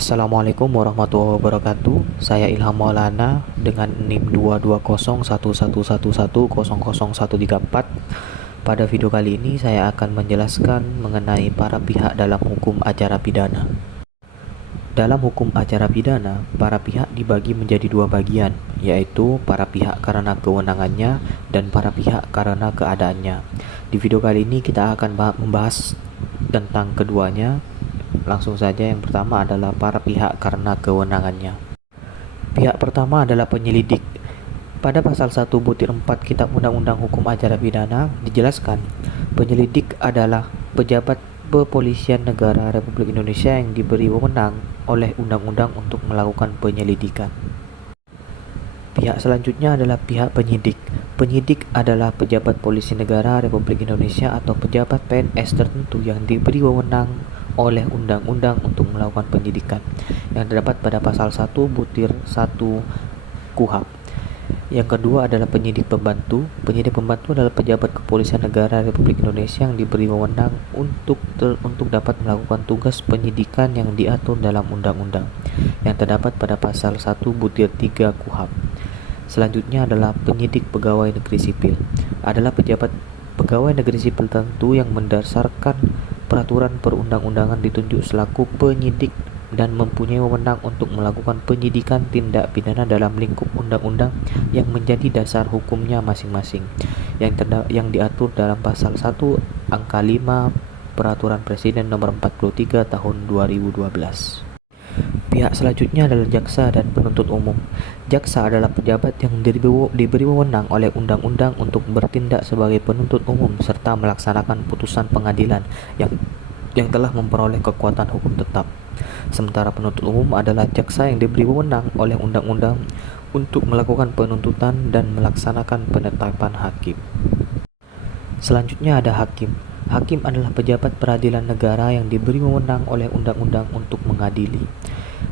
Assalamualaikum warahmatullahi wabarakatuh. Saya Ilham Maulana dengan NIM 2201111100134. Pada video kali ini saya akan menjelaskan mengenai para pihak dalam hukum acara pidana. Dalam hukum acara pidana, para pihak dibagi menjadi dua bagian, yaitu para pihak karena kewenangannya dan para pihak karena keadaannya. Di video kali ini kita akan membahas tentang keduanya. Langsung saja, yang pertama adalah para pihak karena kewenangannya. Pihak pertama adalah penyelidik. Pada pasal 1/4 Kitab Undang-Undang Hukum Acara Pidana dijelaskan, penyelidik adalah pejabat kepolisian negara Republik Indonesia yang diberi wewenang oleh undang-undang untuk melakukan penyelidikan. Pihak selanjutnya adalah pihak penyidik. Penyidik adalah pejabat polisi negara Republik Indonesia atau pejabat PNS tertentu yang diberi wewenang oleh undang-undang untuk melakukan penyidikan yang terdapat pada pasal 1/1 KUHP. Yang kedua adalah penyidik pembantu. Penyidik pembantu adalah pejabat kepolisian negara Republik Indonesia yang diberi wewenang untuk dapat melakukan tugas penyidikan yang diatur dalam undang-undang yang terdapat pada pasal 1/3 KUHP. Selanjutnya adalah penyidik pegawai negeri sipil. Adalah pejabat pegawai negeri sipil tertentu yang berdasarkan peraturan perundang-undangan ditunjuk selaku penyidik dan mempunyai wewenang untuk melakukan penyidikan tindak pidana dalam lingkup undang-undang yang menjadi dasar hukumnya masing-masing yang diatur dalam pasal 1 angka 5 Peraturan Presiden Nomor 43 Tahun 2012. Pihak selanjutnya adalah jaksa dan penuntut umum. Jaksa adalah pejabat yang diberi wewenang oleh undang-undang untuk bertindak sebagai penuntut umum serta melaksanakan putusan pengadilan yang telah memperoleh kekuatan hukum tetap. Sementara penuntut umum adalah jaksa yang diberi wewenang oleh undang-undang untuk melakukan penuntutan dan melaksanakan penetapan hakim. Selanjutnya ada hakim. Hakim adalah pejabat peradilan negara yang diberi wewenang oleh undang-undang untuk mengadili.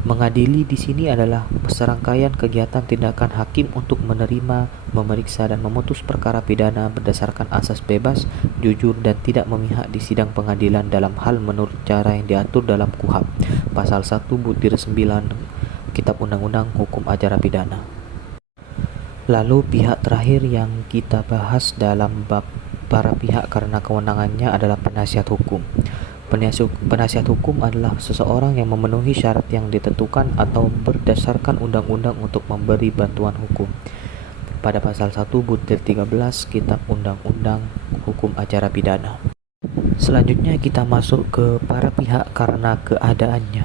Mengadili di sini adalah serangkaian kegiatan tindakan hakim untuk menerima, memeriksa, dan memutus perkara pidana berdasarkan asas bebas, jujur, dan tidak memihak di sidang pengadilan dalam hal menurut cara yang diatur dalam KUHP pasal 1/9 Kitab Undang-Undang Hukum Acara Pidana. Lalu pihak terakhir yang kita bahas dalam bab para pihak karena kewenangannya adalah penasihat hukum. Penasihat hukum adalah seseorang yang memenuhi syarat yang ditentukan atau berdasarkan undang-undang untuk memberi bantuan hukum. Pada pasal 1/13 Kitab Undang-Undang Hukum Acara Pidana. Selanjutnya kita masuk ke para pihak karena keadaannya.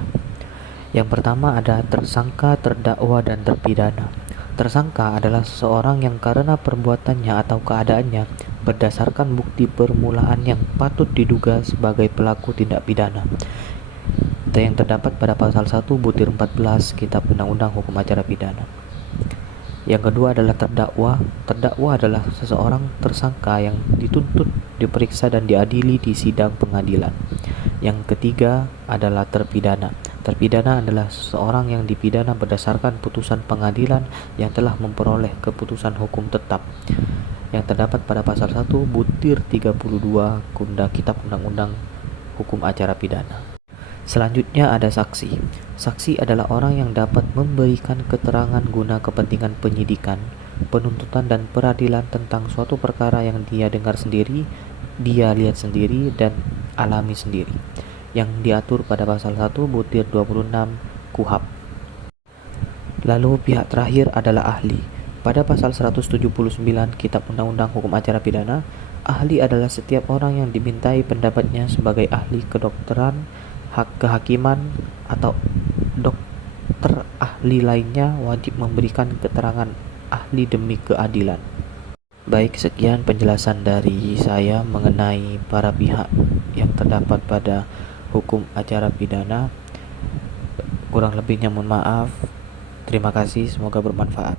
Yang pertama ada tersangka, terdakwa, dan terpidana. Tersangka adalah seseorang yang karena perbuatannya atau keadaannya berdasarkan bukti permulaan yang patut diduga sebagai pelaku tindak pidana yang terdapat pada pasal 1/14 Kitab Undang-Undang Hukum Acara Pidana. Yang kedua adalah terdakwa. Terdakwa adalah seseorang tersangka yang dituntut, diperiksa, dan diadili di sidang pengadilan. Yang ketiga adalah terpidana. Terpidana adalah seseorang yang dipidana berdasarkan putusan pengadilan yang telah memperoleh keputusan hukum tetap yang terdapat pada pasal 1/32 Kitab Undang-Undang Hukum Acara Pidana. Selanjutnya ada saksi. Saksi adalah orang yang dapat memberikan keterangan guna kepentingan penyidikan, penuntutan, dan peradilan tentang suatu perkara yang dia dengar sendiri, dia lihat sendiri, dan alami sendiri, yang diatur pada pasal 1/26 KUHP. Lalu pihak terakhir adalah ahli. Pada pasal 179 Kitab Undang-Undang Hukum Acara Pidana, ahli adalah setiap orang yang dimintai pendapatnya sebagai ahli kedokteran, kehakiman, atau dokter ahli lainnya wajib memberikan keterangan ahli demi keadilan. Baik, sekian penjelasan dari saya mengenai para pihak yang terdapat pada hukum acara pidana. Kurang lebihnya mohon maaf. Terima kasih, semoga bermanfaat.